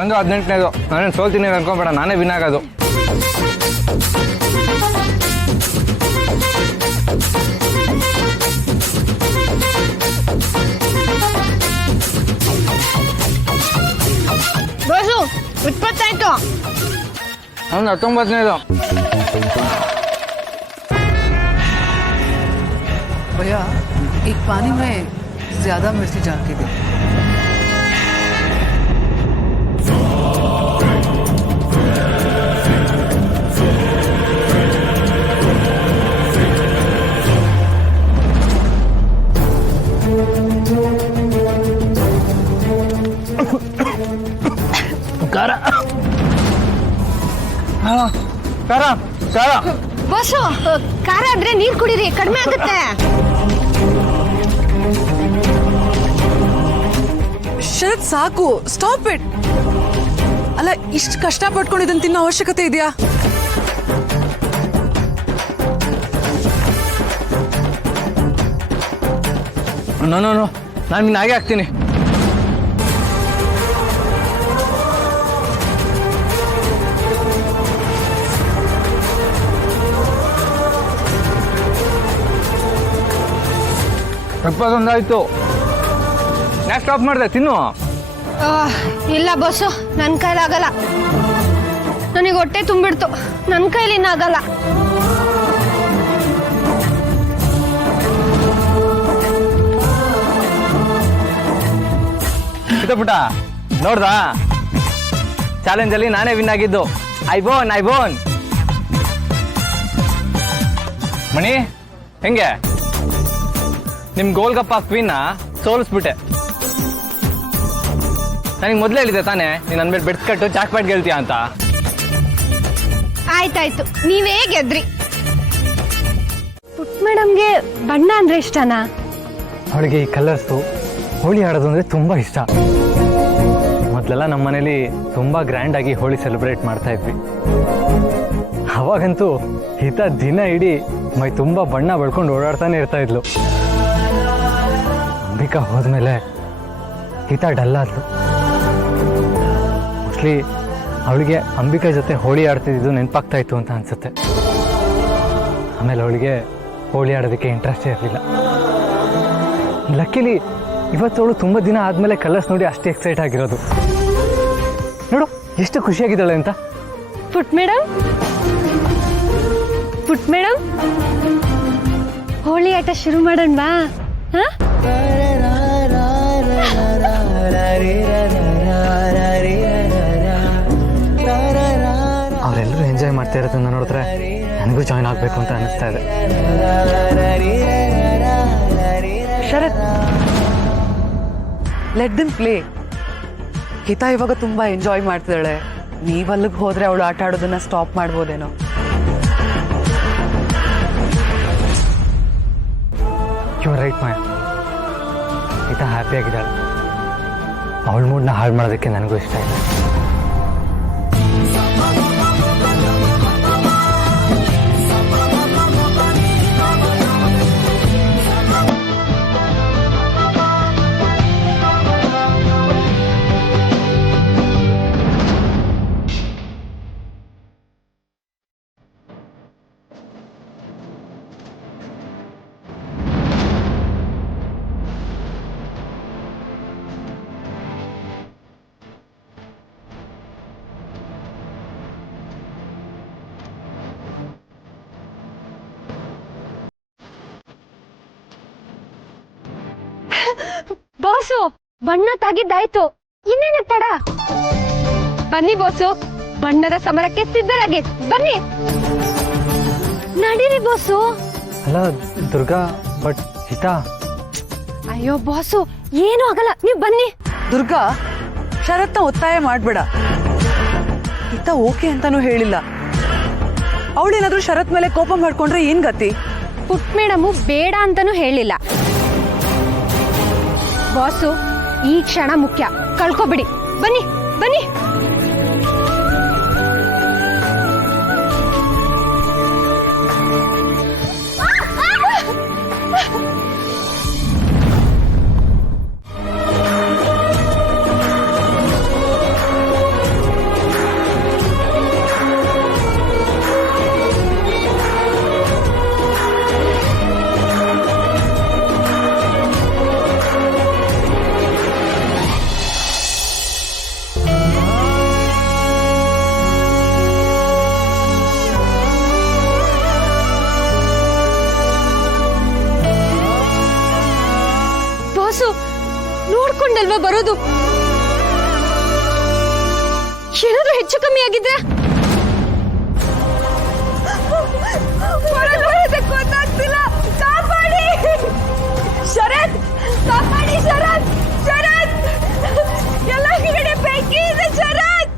ನಂದು 18ನೇದು. ನಾನೇನು ಸೋಲ್ತೀನಿ ಅನ್ಕೊಂಬೇಡ, ನಾನೇ ವಿನ್ ಆಗೋದು. ಬಾಸು 20 ಆಯ್ತು. ನಂದು 19ನೇದು. भैया एक पानी में ज्यादा मिर्ची डाल के दे. ಖಾರ ಖಾರ ಖಾರ. ಬಾಸು ಖಾರ ಆದ್ರೆ ನೀರ್ ಕುಡೀರಿ, ಕಡಿಮೆ ಆಗುತ್ತೆ. ಶರತ್ ಸಾಕು, ಸ್ಟಾಪ್ ಇಟ್. ಅಲ್ಲ, ಇಷ್ಟು ಕಷ್ಟ ಪಟ್ಕೊಂಡು ಇದನ್ನ ತಿನ್ನೋ ಅವಶ್ಯಕತೆ ಇದೆಯಾ? ನಾನು ನಿನ್ನ ಹಾಗೆ ಹಾಕ್ತೀನಿ. ಒಂದಾಯ್ತು. ಯಾಕೆ ಸ್ಟಾಪ್ ಮಾಡಿದೆ? ತಿನ್ನು. ಇಲ್ಲ ಬಾಸು, ನನ್ನ ಕೈಲಾಗಲ್ಲ. ನನಗೆ ಹೊಟ್ಟೆ ತುಂಬಿಡ್ತು, ನನ್ನ ಕೈಲಿ ಇನ್ನಾಗಲ್ಲ. ಪುಟ ನೋಡ್ದಾ, ಚಾಲೆಂಜ್ ಅಲ್ಲಿ ನಾನೇ ವಿನ್ ಆಗಿದ್ದು. ಐ ಬೋನ್. ಮಣಿ ಹೆಂಗೆ? ನಿಮ್ ಗೋಲ್ಗಪ್ಪ ಕ್ವೀನ್ನ ಸೋಲಿಸ್ಬಿಟ್ಟೆ. ನನಗೆ ಮೊದಲೇ ಹೇಳಿದೆ ತಾನೇ ನೀನು ನನ್ನ ಮೇಲೆ ಬೆಡ್ಸ್ಕಟ್ಟು ಚಾಕ್ ಪ್ಯಾಟ್ ಗೆಲ್ತೀಯ ಅಂತ. ಆಯ್ತಾಯ್ತು, ನೀವೇ ಗೆದ್ರಿ. ಪುಟ್ ಮೇಡಮ್ಗೆ ಬಣ್ಣ ಅಂದ್ರೆ ಇಷ್ಟನಾ? ಅವಳಿಗೆ ಈ ಕಲರ್ಸು, ಹೋಳಿ ಆಡೋದು ಅಂದರೆ ತುಂಬ ಇಷ್ಟ. ಮೊದಲೆಲ್ಲ ನಮ್ಮ ಮನೇಲಿ ತುಂಬ ಗ್ರ್ಯಾಂಡಾಗಿ ಹೋಳಿ ಸೆಲೆಬ್ರೇಟ್ ಮಾಡ್ತಾ ಇದ್ವಿ. ಅವಾಗಂತೂ ಹಿತ ದಿನ ಇಡೀ ಮೈ ತುಂಬ ಬಣ್ಣ ಬಳ್ಕೊಂಡು ಓಡಾಡ್ತಾನೆ ಇರ್ತಾ ಇದ್ಲು. ಅಂಬಿಕಾ ಹೋದ್ಮೇಲೆ ಹಿತ ಡಲ್ ಆದ್ಲು. ಮೋಸ್ಟ್ಲಿ ಅವಳಿಗೆ ಅಂಬಿಕಾ ಜೊತೆ ಹೋಳಿ ಆಡ್ತಿದ್ದು ನೆನಪಾಗ್ತಾ ಇತ್ತು ಅಂತ ಅನ್ಸುತ್ತೆ. ಆಮೇಲೆ ಅವಳಿಗೆ ಹೋಳಿ ಆಡೋದಕ್ಕೆ ಇಂಟ್ರೆಸ್ಟೇ ಇರಲಿಲ್ಲ. ಲಕ್ಕಿಲಿ ಇವತ್ತವಳು ತುಂಬ ದಿನ ಆದಮೇಲೆ ಕಲರ್ಸ್ ನೋಡಿ ಅಷ್ಟು ಎಕ್ಸೈಟ್ ಆಗಿರೋದು. ನೋಡು ಎಷ್ಟು ಖುಷಿಯಾಗಿದ್ದಾಳೆ ಅಂತ. ಪುಟ್ ಮೇಡಮ್ ಹೋಳಿ ಆಟ ಶುರು ಮಾಡೋಣ ಬಾ. ಅವರೆಲ್ಲರೂ ಎಂಜಾಯ್ ಮಾಡ್ತಾ ಇರೋದನ್ನ ನೋಡಿದ್ರೆ ನನಗೂ ಜಾಯ್ನ್ ಆಗಬೇಕು ಅಂತ ಅನ್ನಿಸ್ತಾ ಇದೆ. ಶರತ್, ಲೆಟ್ ದೆಮ್ ಪ್ಲೇ. ಹಿತಾ ಇವಾಗ ತುಂಬಾ ಎಂಜಾಯ್ ಮಾಡ್ತಿದ್ದಾಳೆ. ನೀವಲ್ಲಿಗೆ ಹೋದ್ರೆ ಅವಳು ಆಟ ಆಡೋದನ್ನ ಸ್ಟಾಪ್ ಮಾಡ್ಬೋದೇನೋ. ಯು ಆರ್ ರೈಟ್ ಮಾಯ. ಹಿತಾ ಹ್ಯಾಪಿಯಾಗಿದ್ದಾಳೆ. ಅವಳ ಮೂಡ್ನ ಹಾಳು ಮಾಡೋದಕ್ಕೆ ನನಗೂ ಇಷ್ಟ ಇಲ್ಲ. ಬಾಸು ಬಣ್ಣ ತಾಗಿದ್ದಾಯ್ತು, ಇನ್ನೇನ ತಡ? ಬನ್ನಿ ಬಾಸು, ಬಣ್ಣದ ಸಮರಕ್ಕೆ ಸಿದ್ಧರಾಗಿ ಬನ್ನಿ. ನಡೀರಿ ಬಾಸು. ಅಲ್ಲ ದುರ್ಗಾ, ಬಟ್ ಹಿತಾ. ಅಯ್ಯೋ ಬಾಸು, ಏನೂ ಆಗಲ್ಲ, ನೀವು ಬನ್ನಿ. ದುರ್ಗಾ, ಶರತ್ನ ಒತ್ತಾಯ ಮಾಡ್ಬೇಡ. ಹಿತಾ ಓಕೆ ಅಂತಾನು ಹೇಳಿಲ್ಲ. ಅವಳೇನಾದ್ರೂ ಶರತ್ ಮೇಲೆ ಕೋಪ ಮಾಡ್ಕೊಂಡ್ರೆ ಏನ್ ಗತಿ? ಪುಟ್ ಮೇಡಮು ಬೇಡ ಅಂತಾನು ಹೇಳಿಲ್ಲ. ಬಾಸು, ಈ ಕ್ಷಣ ಮುಖ್ಯ, ಕಳ್ಕೊಬಿಡಿ. ಬನ್ನಿ ಬನ್ನಿ. ಬಾಸು ನೋಡ್ಕೊಂಡಲ್ವಾ ಬರೋದು. ಏನಾದ್ರೂ ಹೆಚ್ಚು ಕಮ್ಮಿ ಆಗಿದ್ರೆ ಗೊತ್ತಾಗ್ತಿಲ್ಲ. ಕಾಪಾಡಿ ಶರತ್, ಕಾಪಾಡಿ ಶರತ್, ಶರತ್, ಎಲ್ಲ ಕಡೆ ಬೆಂಕಿ ಇದೆ ಶರತ್.